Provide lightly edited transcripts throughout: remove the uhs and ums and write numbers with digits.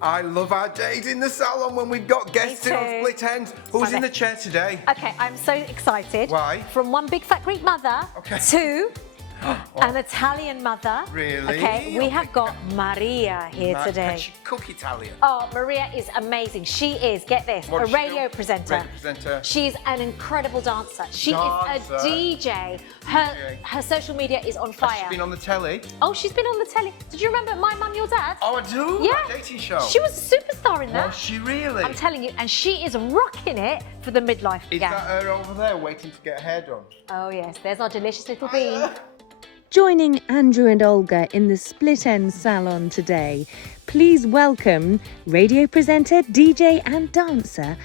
I love our days in the salon when we've got guests in on split ends. Who's in the chair today? Okay, I'm so excited. Why? From one big fat Greek mother to an Italian mother. Really? Okay, we have got Maria here today. Can she cook Italian? Oh, Maria is amazing. She is, get this, a radio presenter. Radio presenter. She's an incredible dancer. She is a DJ. Her social media is on fire. Has she been on the telly? Oh, she's been on the telly. Did you remember My Mum, Your Dad? Oh, I do? Yeah. That dating show. She was a superstar in that. Was she really? I'm telling you, and she is rocking it for the midlife Is gang. that her over there waiting to get her hair done? Oh yes, there's our delicious little bean. Joining Andrew and Olga in the Split End Salon today, please welcome radio presenter, DJ and dancer,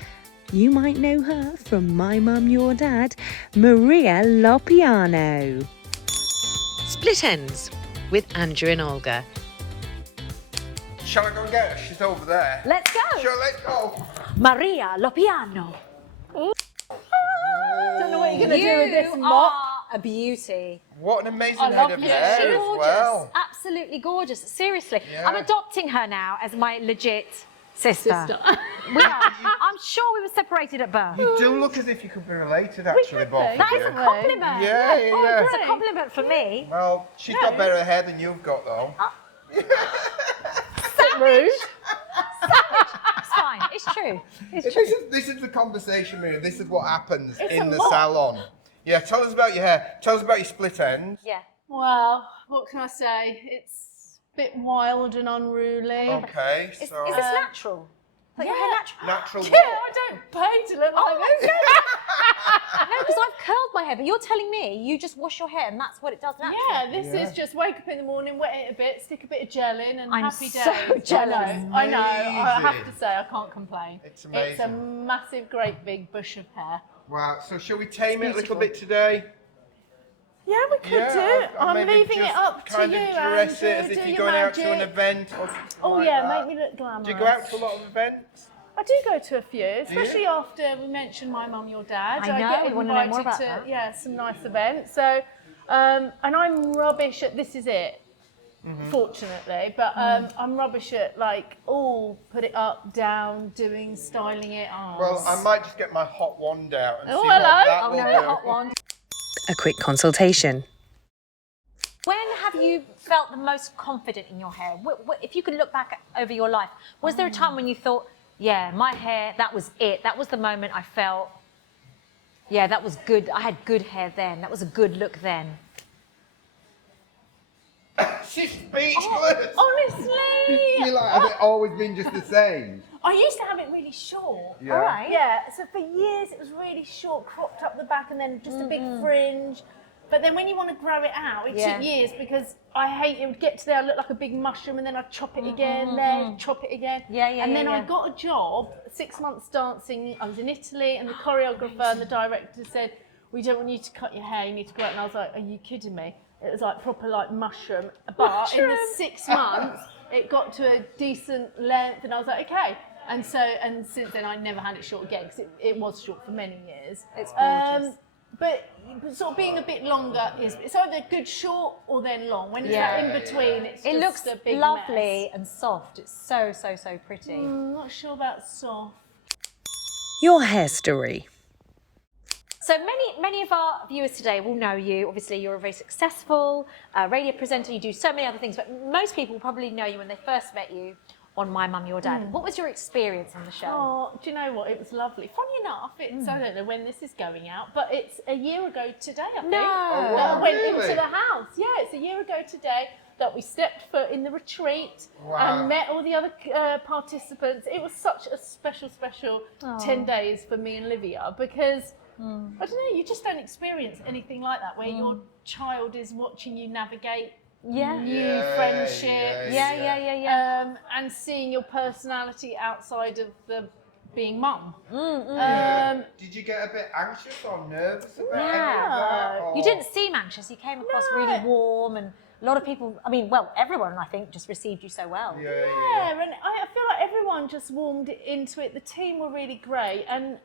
you might know her from My Mum, Your Dad, Maria Lopiano. Split Ends with Andrew and Olga. Shall I go and get her? She's over there. Let's go. Sure, let's go. Maria Lopiano. Don't know what you're going to do with this mop. A beauty. What an amazing head of hair as well. Absolutely gorgeous. Seriously, Yeah. I'm adopting her now as my legit sister. We are. I'm sure we were separated at birth. You do look as if you could be related, actually, both of That is you. a compliment. Yeah, yeah. It's a compliment for me. Well, she's got better hair than you've got, though. Rude. It's fine. It's true. It's true. This is the conversation, Miriam. This is what happens It's in a the mop. salon. Yeah, tell us about your hair. Tell us about your split ends. Yeah. Well, what can I say? It's a bit wild and unruly. Okay, Is so this natural? Like your hair natural? natural. Yeah, what? I don't pay to look Oh, like this. No, because I've curled my hair, but you're telling me you just wash your hair and that's what it does naturally. Yeah, this Yeah. is just wake up in the morning, wet it a bit, stick a bit of gel in, and I'm happy so days. jealous. I know. I have Amazing. to say, I can't complain. It's It's a amazing. massive, great, big bush of hair. Wow. So shall we tame it a little beautiful. bit today? Yeah, we could Yeah, do. or I'm maybe leaving it just up to kind you, of dress Andrew. it as Do if you're your going out to an magic. event or something Oh like yeah, that. make me look glamorous. Do you go out to a lot of events? I do go to a few, especially you? after we mentioned My Mum, Your Dad. I know, get we wanna know more invited about to that. some nice events. So, and I'm rubbish at this is it, fortunately. But I'm rubbish at like, put it up, down, doing, styling it. Well, I might just get my hot wand out and Oh, see what hello. that Oh will no, do. the hot one. A quick consultation. When have you felt the most confident in your hair? If you could look back over your life, was there a time when you thought, yeah, my hair, that was it. That was the moment I felt, yeah, that was good. I had good hair then. That was a good look then. She's speechless. Honestly, You're like, has it always been just the same? I used to have it really short. Yeah. All right. Yeah, so for years it was really short, cropped up the back and then just a big fringe. But then when you want to grow it out, it Yeah. took years because I hate it would get to there, I'd look like a big mushroom and then I'd chop it again, then chop it again. Yeah, yeah, And then yeah, I yeah. got a job, 6 months dancing, I was in Italy and the choreographer and the director said, we don't want you to cut your hair, you need to grow it. And I was like, are you kidding me? It was like proper like mushroom. But in the 6 months, it got to a decent length and I was like, okay. And since then I never had it short again because it was short for many years. It's gorgeous. But sort of being a bit longer it's either good short or then long. When it's Yeah. that in between, it's It just looks a big lovely mess. and soft. It's so, so, so pretty. I'm not sure about soft. Your hair story. So many of our viewers today will know you. Obviously, you're a very successful radio presenter. You do so many other things, but most people probably know you when they first met you on My Mum, Your Dad. What was your experience on the show? Oh, do you know what? It was lovely. Funny enough, it's I don't know when this is going out, but it's a year ago today, I think. No. Oh, That I wow, went really? into the house. Yeah, it's a year ago today that we stepped foot in the retreat Wow. and met all the other participants. It was such a special 10 days for me and Livia because I don't know, you just don't experience anything like that where your child is watching you navigate Yeah. new friendships. Yeah. And seeing your personality outside of the being mum. Did you get a bit anxious or nervous about Yeah. any of that? Or? You didn't seem anxious. You came across really warm, and a lot of people, I mean, well, everyone, I think, just received you so well. Yeah. Yeah, and I feel like everyone just warmed into it. The team were really great, and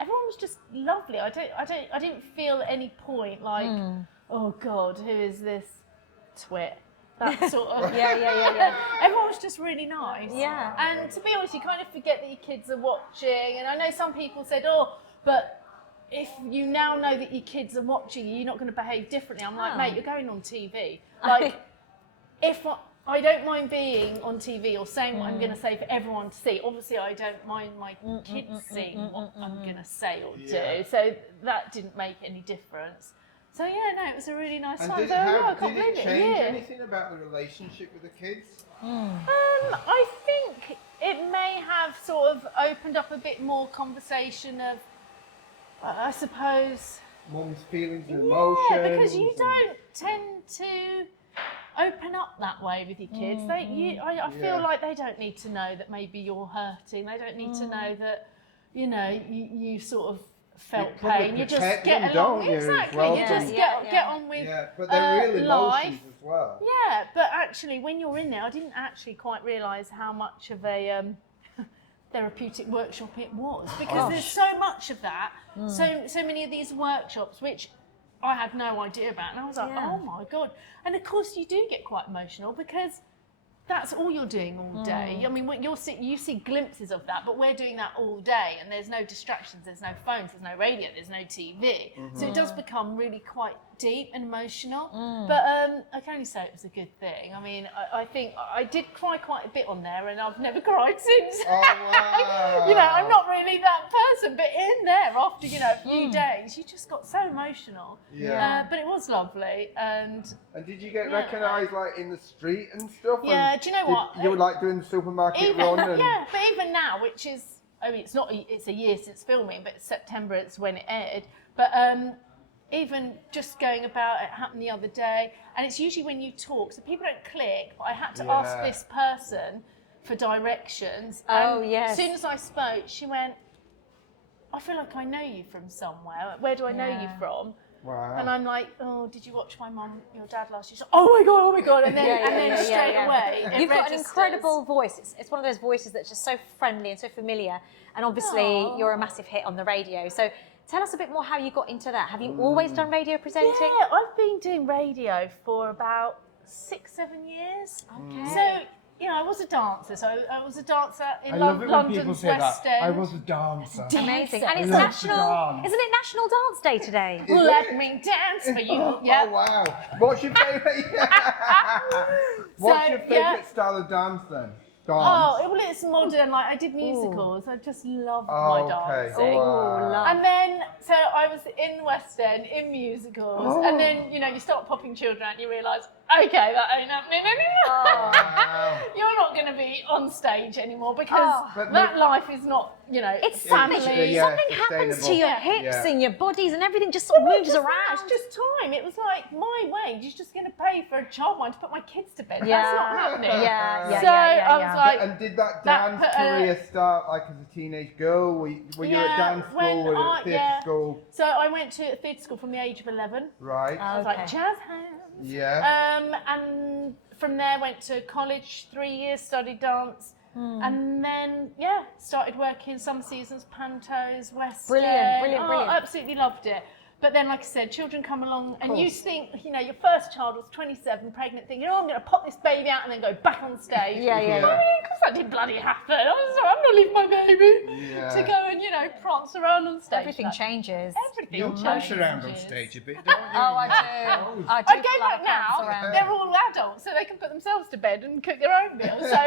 everyone was just lovely. I didn't feel at any point like, oh God, who is this twit? That sort of. Yeah. Everyone was was just really nice. Yeah. And to be honest, you kind of forget that your kids are watching. And I know some people said, oh, but if you now know that your kids are watching, you're not going to behave differently. I'm like, mate, you're going on TV. Like, if I don't mind being on TV or saying what I'm going to say for everyone to see. Obviously, I don't mind my kids seeing what I'm going to say or do. So that didn't make any difference. So yeah, no, it was a really nice time. Did it change anything about the relationship with the kids? I think it may have sort of opened up a bit more conversation of, I suppose. Mum's feelings and emotions. Yeah, because you don't tend to open up that way with your kids. I feel like they don't need to know that maybe you're hurting. They don't need to know that, you sort of felt pain. You just get along. Exactly. You just get on with but they're real life. emotions as well. Yeah, but actually, when you're in there, I didn't actually quite realise how much of a therapeutic workshop it was, because there's so much of that, so many of these workshops which I had no idea about, and I was like, oh my God. And of course you do get quite emotional, because that's all you're doing all day. I mean, you see glimpses of that, but we're doing that all day, and there's no distractions, there's no phones, there's no radio, there's no TV. So it does become really quite deep and emotional. But I can only say it was a good thing. I mean, I think I did cry quite a bit on there, and I've never cried since. Oh, wow. I'm not really that person, but in there, after a few days, you just got so emotional. Yeah. But it was lovely, and did you get recognised like in the street and stuff? Yeah. Do you know what? You were like doing the supermarket run. And... Yeah, but even now, which is, I mean, it's a year since filming, but September it's when it aired. But even just going about, it happened the other day, and it's usually when you talk, so people don't click, but I had to ask this person for directions. And as soon as I spoke, she went, I feel like I know you from somewhere. Where do I know you from? Wow. And I'm like, oh, did you watch my mum, your dad last year? She's like, oh my God. And then straight away, You've got an incredible voice. It's one of those voices that's just so friendly and so familiar. And obviously, you're a massive hit on the radio. So tell us a bit more how you got into that. Have you always done radio presenting? Yeah, I've been doing radio for about 6-7 years. Okay. So, I was a dancer. So I was a dancer in London's West End. I was a dancer. Amazing. And it's love national, to dance. isn't it National Dance Day today? Let me dance for you. Yeah. Oh wow! What's your favourite? What's your favourite style of dance then? Dance. Oh, well, it's modern. Like, I did musicals. I just loved my dancing. Wow. And then, so I was in West End in musicals, and then you start popping children out, and you realise, okay, that ain't happening anymore. Wow. You're not going to be on stage anymore, because that life is not, It's family. something happens to your hips Yeah. and your bodies, and everything just sort of moves around. It's just time. It was like, my wage is just going to pay for a childminder to put my kids to bed. Yeah. That's not happening. Yeah. I was like, And did that dance career start like as a teenage girl? Were you at dance school or theatre school? So I went to theatre school from the age of 11. Right. I was like, jazz hands. Yeah. And from there went to college, 3 years, studied dance. And then, started working some seasons, Pantos, West End. Brilliant. Absolutely loved it. But then, like I said, children come along, and you think, your first child was 27, pregnant, thinking, I'm going to pop this baby out and then go back on stage. Yeah. I mean, of course that didn't bloody happen. I was like, I'm not leaving my baby to go and, prance around on stage. Everything changes. Everything You'll changes. prance around on stage a bit, don't you? Oh, I do. I go back now, they're all adults, so they can put themselves to bed and cook their own meals. So,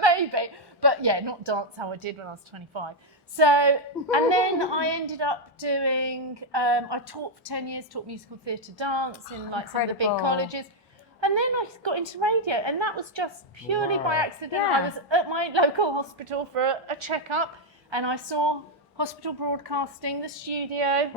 maybe. But not dance how I did when I was 25. So, and then I ended up doing, I taught for 10 years, taught musical theatre dance in like some of the big colleges. And then I got into radio, and that was just purely by accident. Yeah. I was at my local hospital for a checkup, and I saw hospital broadcasting, the studio.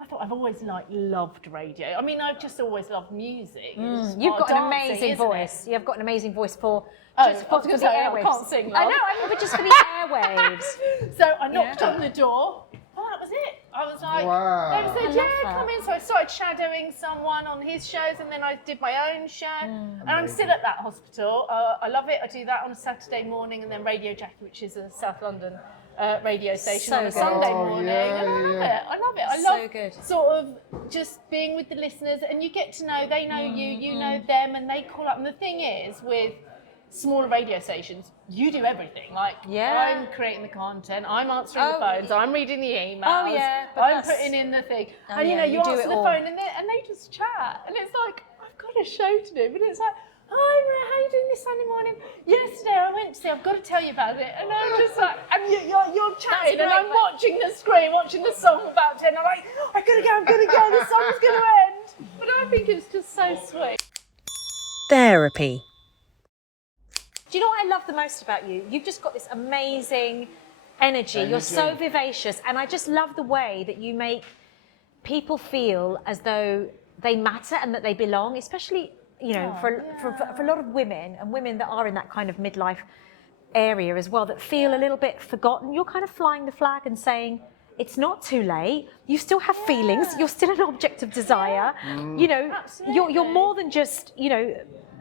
I thought I've always loved radio. I mean, I've just always loved music. You've got an amazing voice. You've got an amazing voice for I the airwaves. I can't sing. I know, but just for the airwaves. So I knocked on the door. Oh, that was it. I was like, they said, come in. So I started shadowing someone on his shows, and then I did my own show. And I'm still at that hospital. I love it. I do that on a Saturday morning, and then Radio Jackie, which is a South London radio station, on a Sunday morning. And I love it. I love sort of just being with the listeners, and you get to know, they know you, you know them, and they call up. And the thing is, with smaller radio stations, you do everything. Like, Yeah. I'm creating the content, I'm answering the Oh, phones, I'm reading the emails, Oh, yeah, but I'm that's- putting in the thing. Oh, And, you yeah, know, you you do answer it the all. phone and they just chat. And it's like, I've got a show to do. But it's like, hi, Maria, how are you doing this Sunday morning? Yesterday I went to see, I've got to tell you about it. And I'm just like, and you're chatting, and great, I'm but- watching the screen, watching the song about to end. I'm like, I've got to go, the song's going to end. But I think it's just so sweet. Therapy. Do you know what I love the most about you? You've just got this amazing energy. You're so vivacious. And I just love the way that you make people feel as though they matter and that they belong, especially, you know, for a lot of women and women that are in that kind of midlife area as well, that feel a little bit forgotten. You're kind of flying the flag and saying, it's not too late. You still have feelings. You're still an object of desire. You know, you're more than just, you know,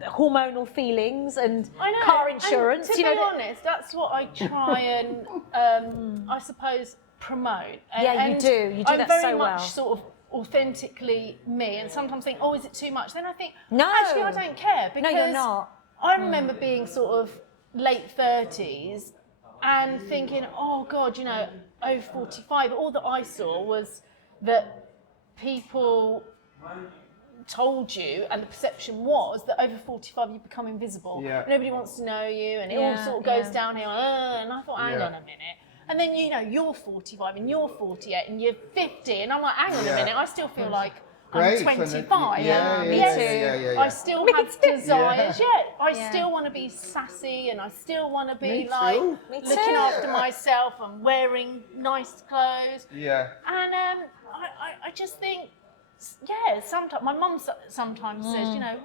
hormonal feelings and car insurance. And to you know, be honest, that's what I try and, I suppose, promote. Yeah, you do. You do I'm that very so much well. sort of authentically me, and sometimes think, oh, is it too much? Then I think, No. actually, I don't care, because No, you're not. I remember being sort of late 30s and thinking, oh God, you know, over 45. All that I saw was that people told you, and the perception was that over 45 you become invisible. Yeah. Nobody wants to know you, and it all sort of goes downhill. And I thought, hang Yeah. on a minute. And then, you know, you're 45 and you're 48 and you're 50, and I'm like, hang on a minute, I still feel like Great, I'm 25. Me Yes, too. I still have desires. I still want to be sassy, and I still want to be Me like too. Me looking too. after myself and wearing nice clothes. Yeah. And I just think, yeah, sometimes my mum sometimes says, you know,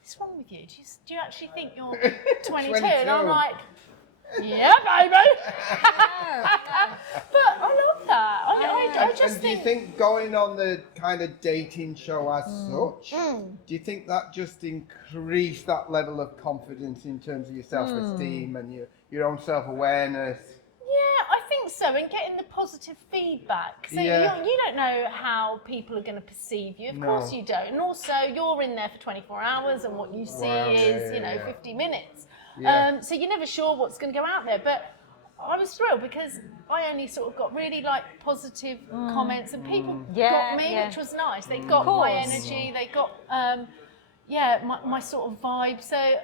what's wrong with you? Do you actually think you're 22? And I'm 22. like, yeah, baby. But I love that. I just And do you think. think going on the kind of dating show as such, do you think that just increased that level of confidence in terms of your self-esteem and your own self-awareness? Yeah, I think so, and getting the positive feedback. So Yeah. you don't know how people are going to perceive you. Of No. course you don't. And also, you're in there for 24 hours, and what you see Wow, is, yeah, you know, yeah. 50 minutes. Yeah. So you're never sure what's going to go out there. But I was thrilled because I only sort of got really like positive comments, and people got me, which was nice. They got my energy. They got, my sort of vibe. So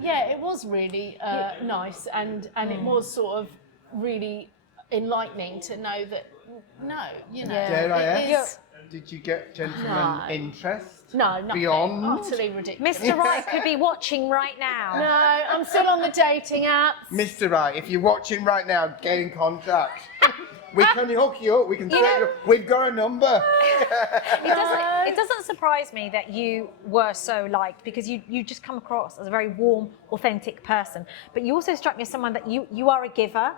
yeah, it was really nice, and it was sort of really enlightening to know that you know. Dare I it ask, is- did you get gentleman interest? No, nothing. Beyond? Utterly ridiculous. Mr. Right could be watching right now. No, I'm still on the dating apps. Mr. Right, if you're watching right now, get in contact. We can hook you up. We can set you up. We've got a number. It doesn't surprise me that you were so liked, because you just come across as a very warm, authentic person. But you also struck me as someone that you are a giver.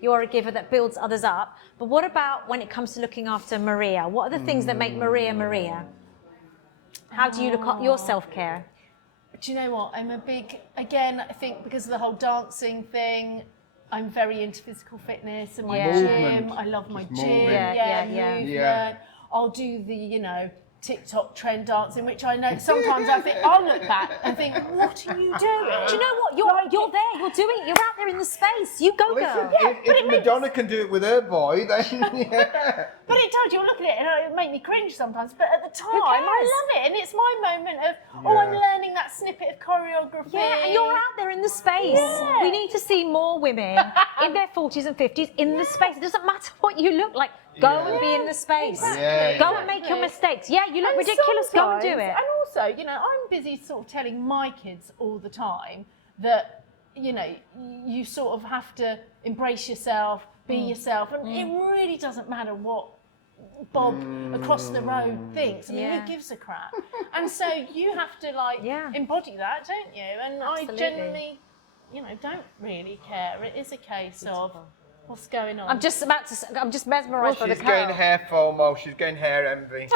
You are a giver that builds others up. But what about when it comes to looking after Maria? What are the things that make Maria Maria? How do you look at your self-care? Do you know what? I'm a big, again, I think because of the whole dancing thing, I'm very into physical fitness and my Movement. gym. I love my Just gym. moving. Yeah. Movement. Yeah. I'll do the, you know, TikTok trend dancing, which I know sometimes I think I'll look back and think, what are you doing? Do you know what? You're there. You're doing it. You're out there in the space. You go, Listen, girl. if Madonna can do it with her boy, then yeah. But it does, you'll look at it and it make me cringe sometimes, but at the time I cares? love it, and it's my moment of, oh, I'm Yeah. learning that snippet of choreography. Yeah, and you're out there in the space. Yeah. We need to see more women in their 40s and 50s in the space. It doesn't matter what you look like. Go and be in the space. Exactly. Yeah, Go yeah. and make your mistakes. Yeah, you look And ridiculous. Go and do sometimes- it. And also, you know, I'm busy sort of telling my kids all the time that, you know, you sort of have to embrace yourself, be yourself, and it really doesn't matter what Bob across the road thinks. I mean, Yeah. who gives a crap? And so you have to like embody that, don't you? And Absolutely. I generally, you know, don't really care. It is a case of what's going on. I'm just mesmerised by the She's getting curl. hair FOMO. She's getting hair envy.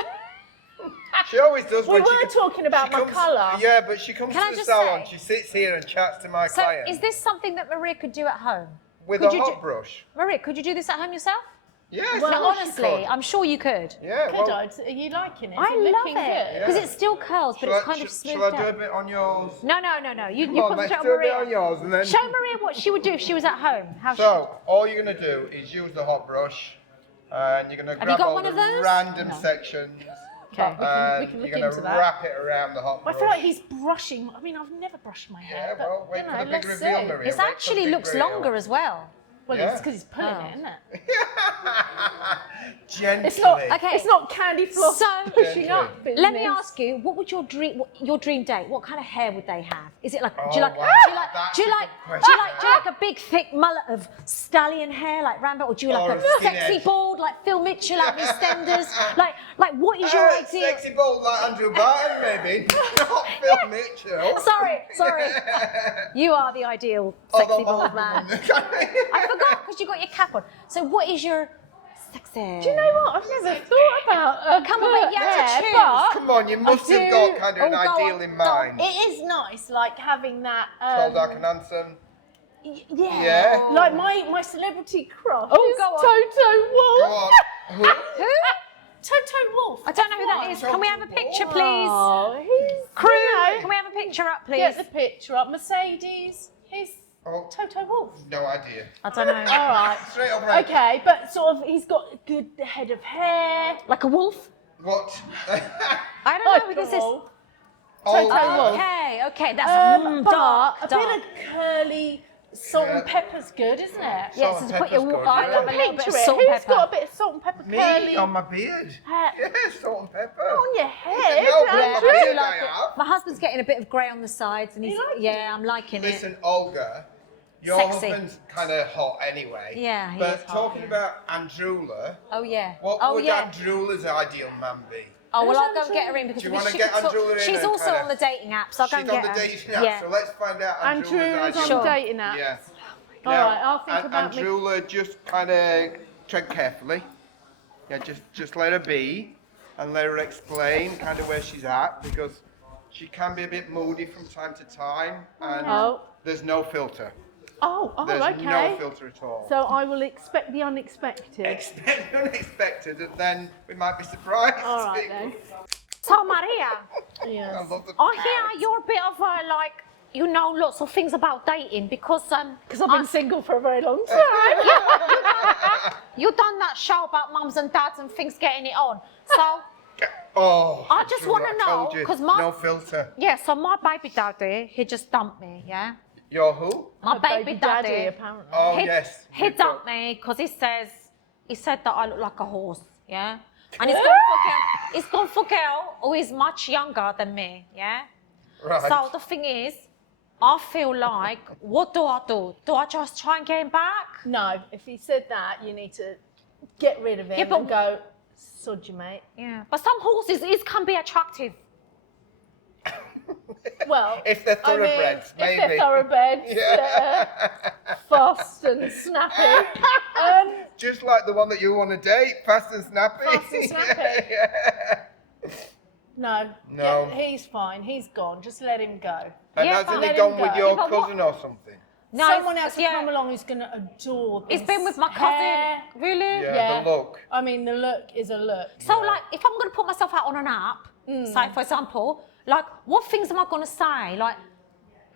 She always does. We when she were comes- talking about she my comes- colour. Yeah, but she comes Can I to the just salon. say- She sits here and chats to my So, client is this something that Maria could do at home? with could a you hot do- brush. Maria, could you do this at home yourself? Yes. Well, No, of course you honestly, could. I'm sure you could. Yeah. Could Well, I? Are you liking it? Is I it love looking it good? because Yeah. it still curls, but it's kind of shall smoothed I do a out. bit on yours? No. You Come on, let's concentrate on do a bit Maria. on yours and then. Show Maria what she would do if she was at home. How So, all you're going to do is use the hot brush and you're going to Have you grab got all one the of those? random No. sections Okay, we and can look you're going into to that. wrap it around the hot I brush. feel like he's brushing. I mean, I've never brushed my Yeah, hair, but well, wait you know, for the big let's reveal, see. Maria. It actually looks longer as well. Well, Yeah. it's because he's pulling Oh. it, isn't it? Gently. It's not. Okay. It's not candy floss So- pushing up. Let me business. ask you, what would your dream date? What kind of hair would they have? Is it like Oh, do you like wow. do you like That's do you a like good do you question. like a big thick mullet of stallion hair like Rambo, or do you like Or a a skinhead. sexy bald like Phil Mitchell out of EastEnders? like what is your ideal? Sexy bold like Andrew Barton, maybe. Not Phil Mitchell. Sorry. You are the ideal Oh, sexy the bald man. I forgot because you got your cap on. So what is your sexy? Do you know what? I've never thought about Come on, put you have to hair, choose. but Come on, you must have do- got kind of an Oh, go ideal on, in go on. mind. it is nice, like having that. Tall, dark and handsome. Yeah. Yeah. Like my celebrity crush Oh, is go on. Toto Go Wolff. on. Who? Who? Toto Wolff. I don't know who that is. Can we have a picture, please? Oh, he's Crew, you know, can we have a picture up, please? get the picture up. Mercedes. He's Oh, Toto Wolff. no idea. I don't know. All right. Straight up right. Okay, but sort of, he's got a good head of hair. Like a wolf? What? I don't know who this is. Wolff. Olga. Wolff. Okay, that's But dark. a bit of curly salt and Yeah. pepper's good, isn't it? Yeah, Salt so and to put your pepper's good, I yeah. love a little bit of Picture it. salt and Who's pepper. got a bit of salt and pepper Me curly on my beard. hair? Yeah, salt and pepper. On your head, No, but Yeah, Andrew. I do beard like I it. have. My husband's getting a bit of grey on the sides, and he's like yeah, I'm liking it. Listen, Olga, your Sexy. husband's kind of hot anyway. Yeah, he But is hot, talking yeah. about Andrula, Oh yeah. what oh would yeah. Andrula's ideal man be? Oh well, Who's I'll go and Andrew? get her in because Do you wanna she get could talk- Andrew in she's and also kinda- on the dating apps. So I'll go She's and on get the her. dating app, Yeah. so let's find out Andrula's Andrew's on ideal. the dating app. Yeah. All right, I'll think about me. Andrula, just kind of tread carefully. Yeah, just let her be and let her explain kind of where she's at because she can be a bit moody from time to time and Oh. there's no filter. Oh, There's okay. no filter at all. So I will expect the unexpected. Expect the unexpected and then we might be surprised. All right then. So Maria, I Yes. love the I hear you're a bit of a like you know lots of things about dating because Because I've been single for a very long time. you done that show about mums and dads and things getting it on. So Oh, I just Andrula, wanna I know, told you, 'cause my- no filter. yeah, so my baby daddy, he just dumped me, yeah. You're who? My Her baby, daddy, apparently. Oh he, yes. he you dumped me because he said that I look like a horse, yeah. And he's gone for girl who is much younger than me, yeah. Right. So the thing is, I feel like, what do I do? Do I just try and get him back? No, if he said that, you need to get rid of him Yeah, but- and go, sod you, mate. Yeah. But some horses can be attractive. Well, If they're I mean, thoroughbreds, if maybe. they're thoroughbreds, Yeah. fast and snappy. Just like the one that you want to date, fast and snappy. Fast and snappy. Yeah. No, No. he's fine. He's gone. Just let him go. And Yeah, hasn't but he let gone him with go. your Yeah, but what- cousin or something? No, Someone else will yeah. come along who's going to adore this. He's been with my hair. cousin. Really? Yeah, Yeah. the look. I mean, the look is a look. So, like, if I'm going to put myself out on an app, say, for example, like, what things am I going to say? Like,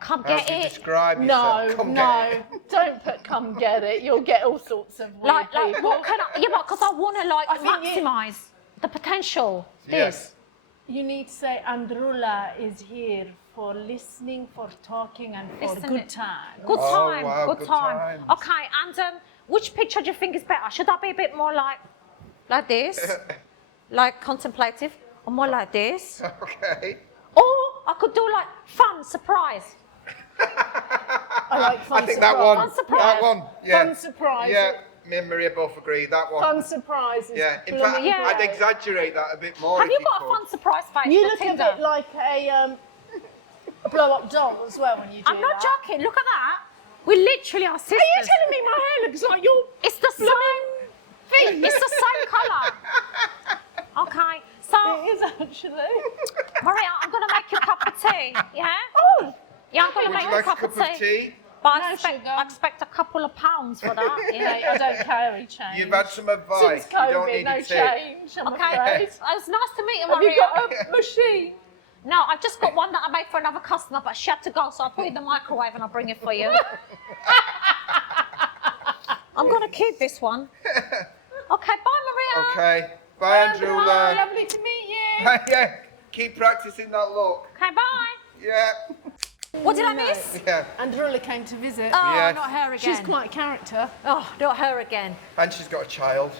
come How get do you it. describe No, yourself? Come no, get it. don't put come get it. You'll get all sorts of weird Like, people. what can I? Yeah, but because I want to, like, I think you- maximize the potential. Yes. You need to say Andrula is here for listening, for talking, and for Listen good it. time. Good Oh, time, wow, good good time. times. Okay, and which picture do you think is better? Should I be a bit more like this, like contemplative, or more like this? Okay. Or I could do like fun, surprise. I like fun I think surprise. that one. Fun surprise. That one. Yeah. Fun surprise. Yeah. Me and Maria both agree. That one. Fun surprise is Yeah. In blooming fact, Yeah. I'd great. exaggerate that a bit more. Have if you got a could. fun surprise face You for look Tinder? a bit like a blow-up doll as well when you do I'm not that. joking. Look at that. We literally are sisters. Are you telling me my hair looks like your It's the same thing. It's the same colour. Okay. So, It is actually. Maria, I'm gonna make you a cup of tea. Yeah. Oh, Yeah, I'm gonna Would make you you a like a cup cup of tea? But No sugar. I expect a couple of pounds for that. I don't carry change. You've had some advice. Since You don't COVID, need no a tip. change, I'm Okay, afraid. it was nice to meet you, Have Maria. you got a machine? No, I've just got one that I made for another customer, but she had to go, so I'll put it in the microwave and I'll bring it for you. I'm going to keep this one. Okay, bye, Maria. Okay. Bye, Andrew. Bye, lovely to meet you. Yeah. Keep practicing that look. Okay, bye. Yeah. What did I miss? Yeah. Andrew came to visit. Oh, Yes. not her again. She's quite a character. Oh, not her again. And she's got a child.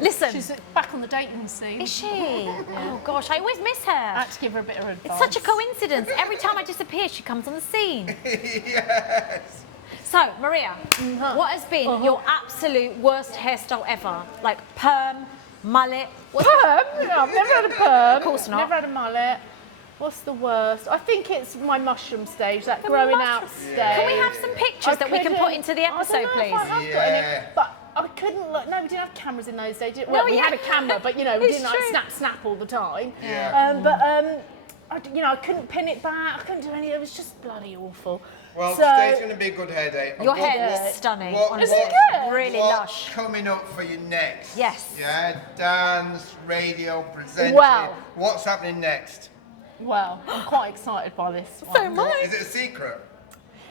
Listen. She's back on the dating scene. Is she? Oh, gosh, I always miss her. I had to give her a bit of advice. It's such a coincidence. Every time I disappear, she comes on the scene. Yes. So, Maria, what has been your absolute worst hairstyle ever? Like perm, mullet? Perm? No, I've never had a perm. Of course not. Never had a mullet. What's the worst? I think it's my mushroom stage, that growing out stage. Can we have some pictures that we can put into the episode, I don't know please? if I have got any, but I couldn't look. No, we didn't have cameras in those days. Well, we had a camera, but we It's didn't like true. snap all the time. Yeah. I couldn't pin it back. I couldn't do anything. It was just bloody awful. Well, So- today's going to be a good hair day. Your hair is stunning, honestly. Is it good? Really what's lush. coming up for you next? Yes. Yeah, dance, radio, presenting. Wow. What's happening next? Well, I'm quite excited by this one. So much. Is it a secret?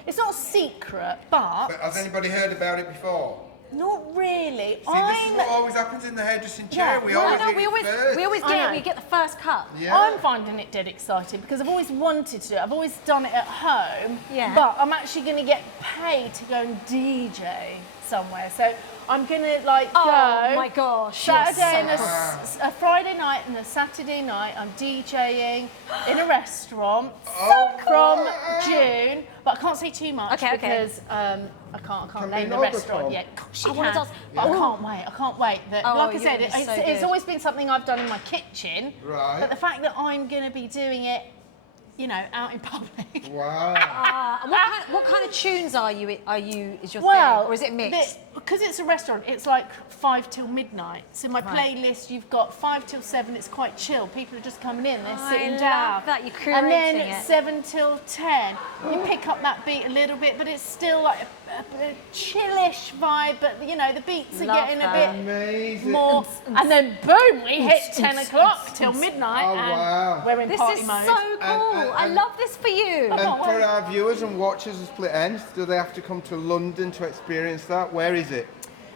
It's not a secret, but But has anybody heard about it before? not really. See, this is what always happens in the hairdressing chair. Yeah. We No, always No, get we it always, first. I know. get the first cut. Yeah. I'm finding it dead exciting because I've always wanted to do it. I've always done it at home. Yeah. But I'm actually going to get paid to go and DJ somewhere. So I'm going to Oh go my gosh. you're Saturday and so a Friday night and a Saturday night. I'm DJing in a restaurant from June. But I can't say too much Okay, okay. because I can't Can name we the know restaurant before? yet. She I wanna can. dance. But I can't wait. I can't wait. Like I you're said, gonna be so it's good. always been something I've done in my kitchen. Right. But the fact that I'm going to be doing it, out in public. Wow. And what kind of tunes are you? Is your Well, thing, or is it mixed? Because it's a restaurant, it's like 5 till midnight. So my playlist, you've got 5 till 7. It's quite chill. People are just coming in. They're sitting I down. love that, you're And curating then it. 7 till 10, you pick up that beat a little bit, but it's still like a chillish vibe. But the beats are Love getting that. a bit Amazing. more. And then boom, we hit 10 o'clock till midnight, Oh, and wow. we're in This party is mode. so cool. I and- love this for you. And for our viewers and watchers of Split Ends, do they have to come to London to experience that? Where is it?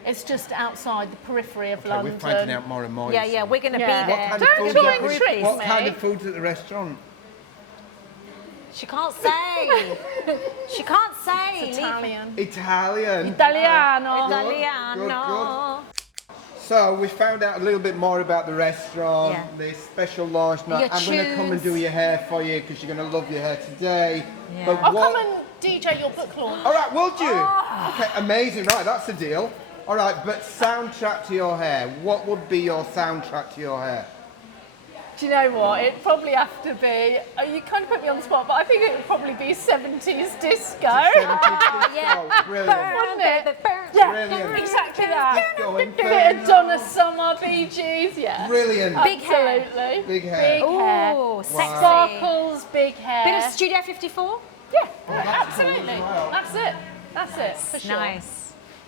It's just outside the periphery of Okay, London. we're finding out more and more. Yeah, yeah, we're going to Yeah. be What there. kind Don't of food? try is and it? trick What me. kind of food's at the restaurant? She can't say. She can't say. It's Italian. Italian. Italiano. Italiano. So we found out a little bit more about the restaurant, Yeah. this special launch night. Your I'm going to come and do tunes. your hair for you because you're going to love your hair today. Yeah. But I'll what? come and DJ your book launch. All right, would you? Ah. Okay, amazing. Right, that's the deal. All right, but soundtrack to your hair. What would be your soundtrack to your hair? Do you know what? It'd probably have to be. You kind of put me on the spot, but I think it would probably be 70s disco. 70s disco. yeah. Brilliant. Wouldn't it? Yeah. Brilliant. Exactly that. Disco A bit of Donna Summer, Bee Gees, yeah. Brilliant. Big hair. Absolutely. Big hair. Big hair. Ooh, sexy. Sparkles, big hair. Bit of Studio 54? Yeah, that's absolutely. cool as well. That's it. That's it, for sure. Nice.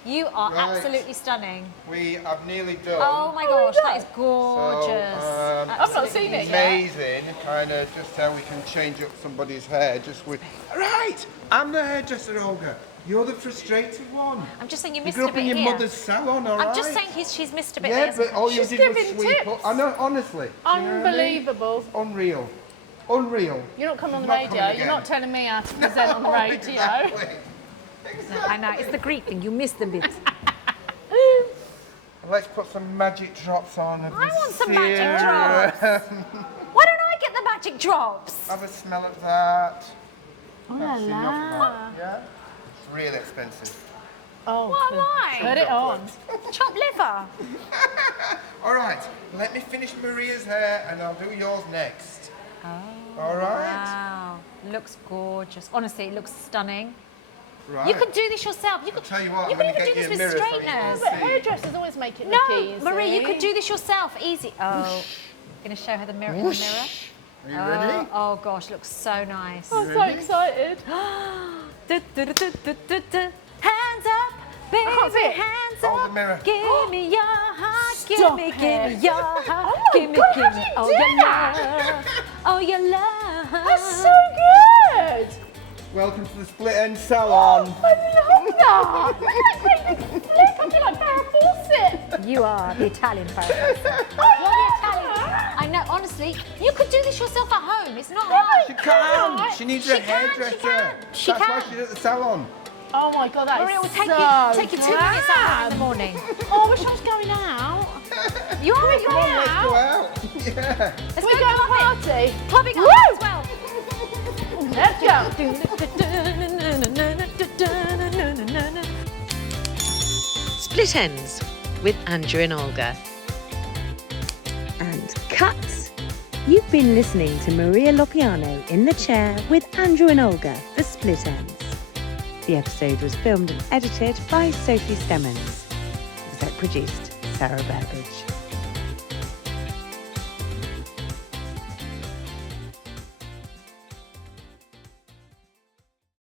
You are Right. absolutely stunning. We have nearly done. Oh my gosh, that is gorgeous. So, I've not seen it yet. amazing, kind of just how we can change up somebody's hair just with. Right, I'm the hairdresser, Olga. You're the frustrated one. I'm just saying you You missed grew a up bit in your here. mother's salon, all right? I'm just saying she's missed a bit Yeah, there. but all you She's did was giving sweep tips. up. I know, honestly. Do you know what I mean? Unbelievable. Unreal. Unreal. You're not coming on the Not radio. coming You're again. not telling me how to present on the radio. Exactly. I know, it's the Greek thing, you missed a bit. Let's put some magic drops on. Of I the want some magic serum. Why don't I get the magic drops? Have a smell of that. Oh, That's la enough. la. Yeah? It's really expensive. Oh, What am I? put it on. Chopped liver. All right, let me finish Maria's hair and I'll do yours next. Oh, All right? wow. Looks gorgeous. Honestly, it looks stunning. Right. You could do this yourself. You could, tell you what, you I'm could gonna even do get this you a with mirror so you can straighteners. But hairdressers always make it look No, easy. Marie, you could do this yourself. Easy. Oh, going to show her the mirror in the mirror. Are you ready? Oh gosh, looks so nice. I'm so excited. Hands up, can't see baby, it. hands Hold the up. mirror. Give me your heart, Stop give me it. your heart. Oh my Give me, God, give how me do you all do your that? love. Oh, your love. That's so good. Welcome to the Split End Salon. I love that. Look, I feel like Farrah Fawcett. You are the Italian person. You're the Italian. I know, honestly, you could do this yourself at home. It's not hard. She can't. She needs a She can, hairdresser. she can. She That's why can. she's at the salon. Oh my God, that Maria, it will is take you 2 so minutes out in the grand. morning. Oh, I wish I was going out. You are, you Come on, let's are. go out. Yeah. Let's Can we go to a party? Clubbing Woo! up as well. Let's go. Split Ends with Andrew and Olga. And cut! You've been listening to Maria Lopiano in the chair with Andrew and Olga for Split Ends. The episode was filmed and edited by Sophie Stemmons. Exec produced Sarah Burbage.